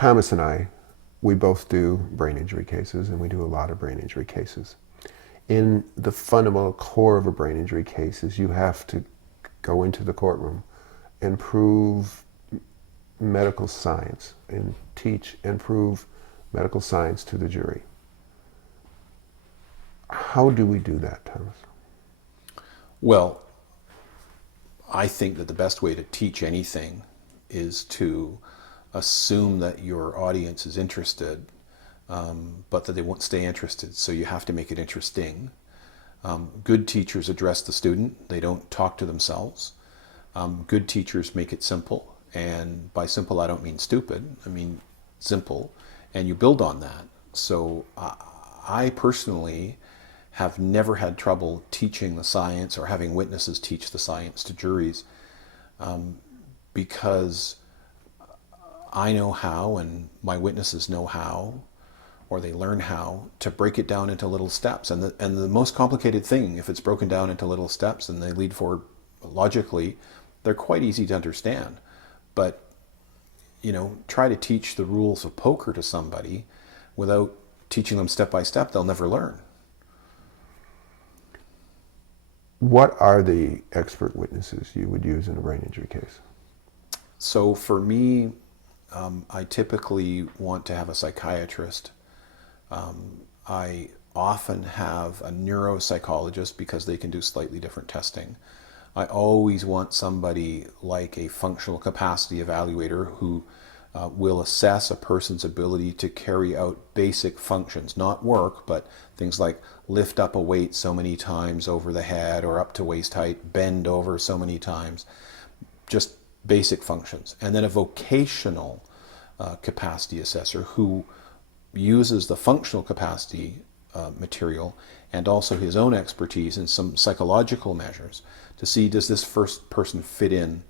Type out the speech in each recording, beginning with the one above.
Thomas and I, we both do brain injury cases, and we do a lot of brain injury cases. In the fundamental core of a brain injury case is you have to go into the courtroom and prove medical science and teach and prove medical science to the jury. How do we do that, Thomas? Well, I think that the best way to teach anything is to assume that your audience is interested, but that they won't stay interested. So you have to make it interesting. Good teachers address the student. They don't talk to themselves. Good teachers make it simple. And by simple, I don't mean stupid. I mean simple. And you build on that. So I personally have never had trouble teaching the science or having witnesses teach the science to juries, because I know how and my witnesses know how, or they learn how to break it down into little steps. And the most complicated thing, if it's broken down into little steps and they lead forward logically, they're quite easy to understand. But, try to teach the rules of poker to somebody without teaching them step by step, they'll never learn. What are the expert witnesses you would use in a brain injury case? So for me, I typically want to have a psychiatrist. I often have a neuropsychologist because they can do slightly different testing. I always want somebody like a functional capacity evaluator who will assess a person's ability to carry out basic functions, not work, but things like lift up a weight so many times over the head or up to waist height, bend over so many times, just basic functions. And then a vocational capacity assessor who uses the functional capacity material and also his own expertise in some psychological measures to see, does this first person fit in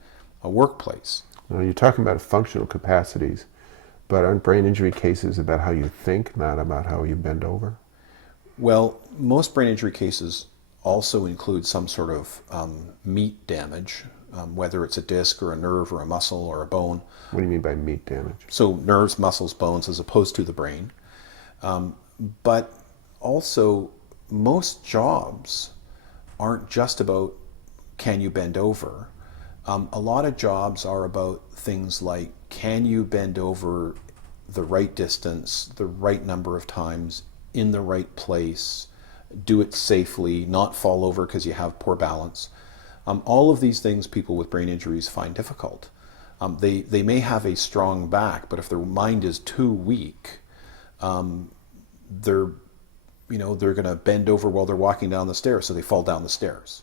a workplace? Now, you're talking about functional capacities, but aren't brain injury cases about how you think, not about how you bend over? Well, most brain injury cases also include some sort of meat damage, whether it's a disc or a nerve or a muscle or a bone. What do you mean by meat damage? So nerves, muscles, bones, as opposed to the brain. But also, most jobs aren't just about can you bend over. A lot of jobs are about things like, can you bend over the right distance, the right number of times, in the right place, do it safely, not fall over because you have poor balance. All of these things people with brain injuries find difficult. They may have a strong back, but if their mind is too weak, they're going to bend over while they're walking down the stairs, so they fall down the stairs.